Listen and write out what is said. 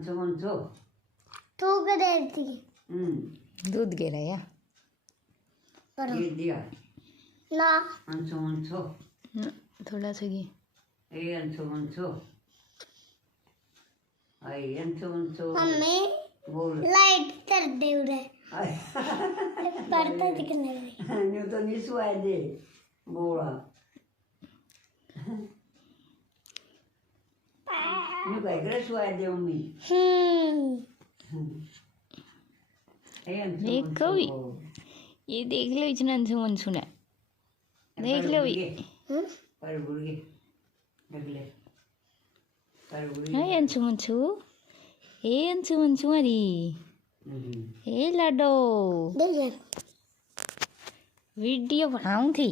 અંચો तू करे थी दूध गिराया ये दिया ना अंचो थोड़ा सा घी ए अंचो आई अंचो मम्मी बोल लाइट कर दे उरे आई पड़ता दिखने में न्यू तो नहीं सुआए दे बोला न्यू काय करे सुआए दे मम्मी ए अंचो देख कवि ये देख लो इतना अंशुमन सुना देख लो पर बुढ़ी डगले पर बुढ़ी हाय अंशुमन छु ए अंशुमन छुमारी ए लाडो देख वीडियो बनाऊं थी